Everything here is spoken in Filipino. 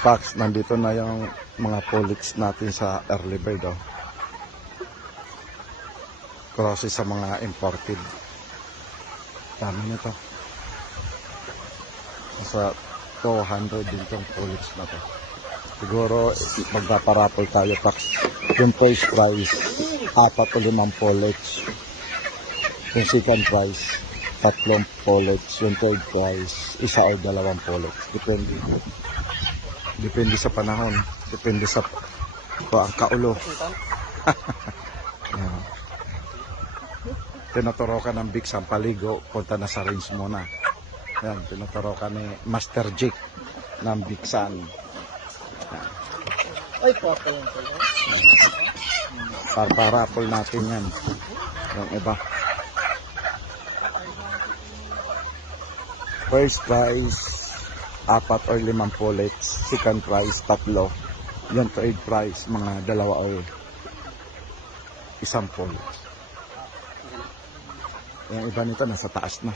Pax, nandito na yung mga pullets natin sa early bird. Oh. Crosses sa mga imported. Dami na to. Nasa 200 din tong pullets na to. Siguro magpaparapol tayo, Pax. Yung first prize, 4 o 5 pullets. Yung second prize, 3 pullets. Yung third prize, 1 o 2 pullets. Depende sa panahon. Depende sa ang kaulo. Yan. Tinuturo ka ng Big Sampaligo, punta na sa range muna. Yan, tinuturo ka ni Master Jake ng Big San. Ay, papa yan pala. Parapol natin yan. Yung iba. First prize, 4 or 5 pullets. Second prize, 3. Yung third prize, mga 2 or 1 pullets. Yung iba nito nasa taas na.